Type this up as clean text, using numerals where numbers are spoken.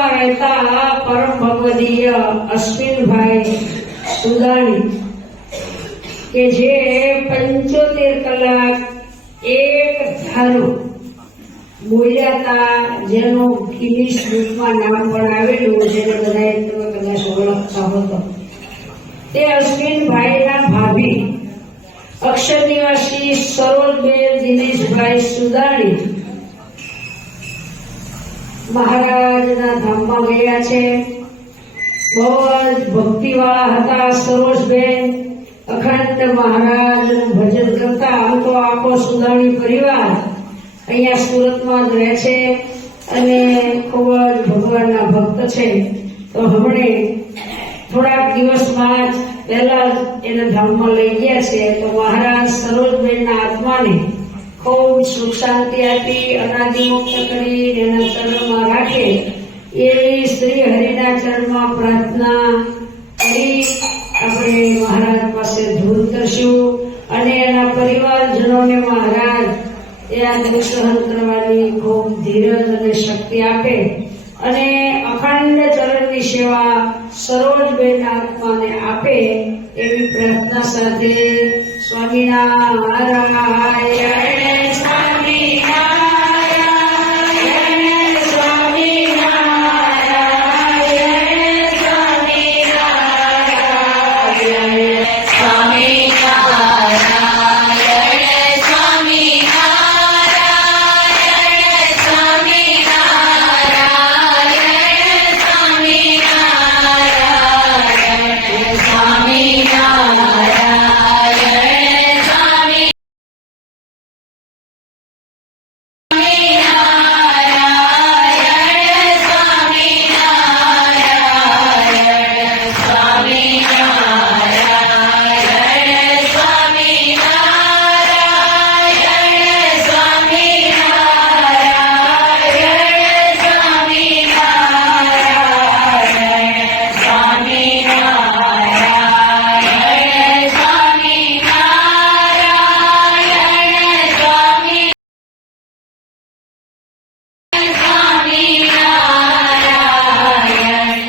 સુરતમાં રહેતા પરમ ભગવદીય અશ્વિનભાઈ સુદાણી કે જે 75 કલાક એક ધારું બોલ્યા હતા, જેનું ગિનિસ બુકમાં નામ પણ આવેલું, જેને બધાએ કદાચ ઓળખતા હતો. તે અશ્વિનભાઈના ભાભી અક્ષર નિવાસી સરોજબેન દિનેશભાઈ સુદાણી મહારાજના ધામમાં ગયા છે. બહુ જ ભક્તિવાળા હતા સરોજબેન. અખંડ મહારાજનું ભજન કરતા. આમ તો આખો સુદાણી પરિવાર અહીંયા સુરતમાં જ રહે છે અને ખૂબ જ ભગવાનના ભક્ત છે. તો હમણે થોડાક દિવસમાં જ પહેલા જ એને ધામમાં લઈ ગયા છે. તો મહારાજ સરોજબેનના આત્માને ખૂબ સુખ શાંતિ આપી, અનાદિ મુક્ત કરી એના ચરણમાં રાખે એવી શ્રી હરિના ચરણમાં પ્રાર્થના કરી આપણે મહારાજ પાસે ધૂન કરશું અને એના પરિવારજનોને મહારાજ એ આ દુઃખ સહન કરવાની ખૂબ ધીરજ અને શક્તિ આપે અને અખંડ ચરણની સેવા સરોજબેન આત્માને આપે એવી પ્રાર્થના સાથે સ્વામિનારાયણ.